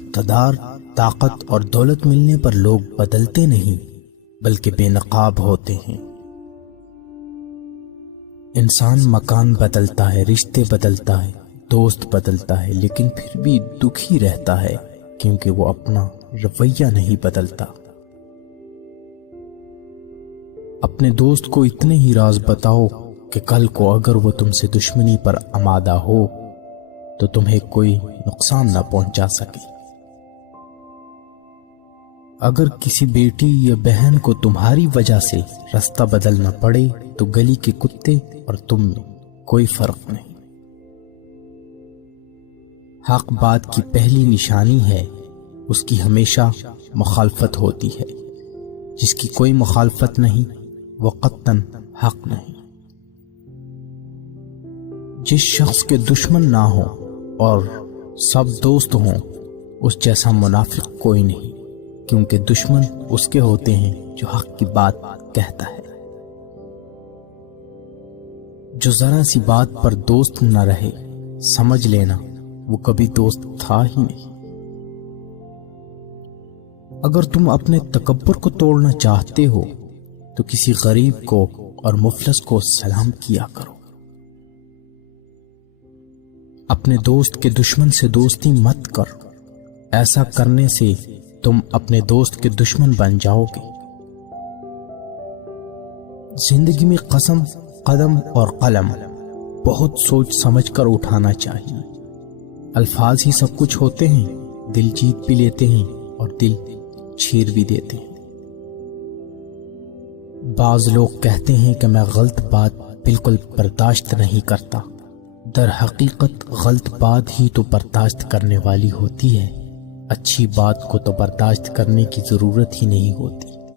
اقتدار، طاقت اور دولت ملنے پر لوگ بدلتے نہیں بلکہ بے نقاب ہوتے ہیں۔ انسان مکان بدلتا ہے، رشتے بدلتا ہے، دوست بدلتا ہے، لیکن پھر بھی دکھی رہتا ہے کیونکہ وہ اپنا رویہ نہیں بدلتا۔ اپنے دوست کو اتنے ہی راز بتاؤ کہ کل کو اگر وہ تم سے دشمنی پر آمادہ ہو تو تمہیں کوئی نقصان نہ پہنچا سکے۔ اگر کسی بیٹی یا بہن کو تمہاری وجہ سے راستہ بدلنا پڑے تو گلی کے کتے اور تم میں کوئی فرق نہیں۔ حق بات کی پہلی نشانی ہے، اس کی ہمیشہ مخالفت ہوتی ہے۔ جس کی کوئی مخالفت نہیں وہ قطعاً حق نہیں۔ جس شخص کے دشمن نہ ہو اور سب دوست ہوں اس جیسا منافق کوئی نہیں، کیونکہ دشمن اس کے ہوتے ہیں جو حق کی بات کہتا ہے۔ جو ذرا سی بات پر دوست نہ رہے سمجھ لینا وہ کبھی دوست تھا ہی نہیں۔ اگر تم اپنے تکبر کو توڑنا چاہتے ہو تو کسی غریب کو اور مفلس کو سلام کیا کرو۔ اپنے دوست کے دشمن سے دوستی مت کر، ایسا کرنے سے تم اپنے دوست کے دشمن بن جاؤ گے۔ زندگی میں قدم اور قلم بہت سوچ سمجھ کر اٹھانا چاہیے۔ الفاظ ہی سب کچھ ہوتے ہیں، دل جیت بھی لیتے ہیں اور دل چھیر بھی دیتے ہیں۔ بعض لوگ کہتے ہیں کہ میں غلط بات بالکل برداشت نہیں کرتا، در حقیقت غلط بات ہی تو برداشت کرنے والی ہوتی ہے، اچھی بات کو تو برداشت کرنے کی ضرورت ہی نہیں ہوتی۔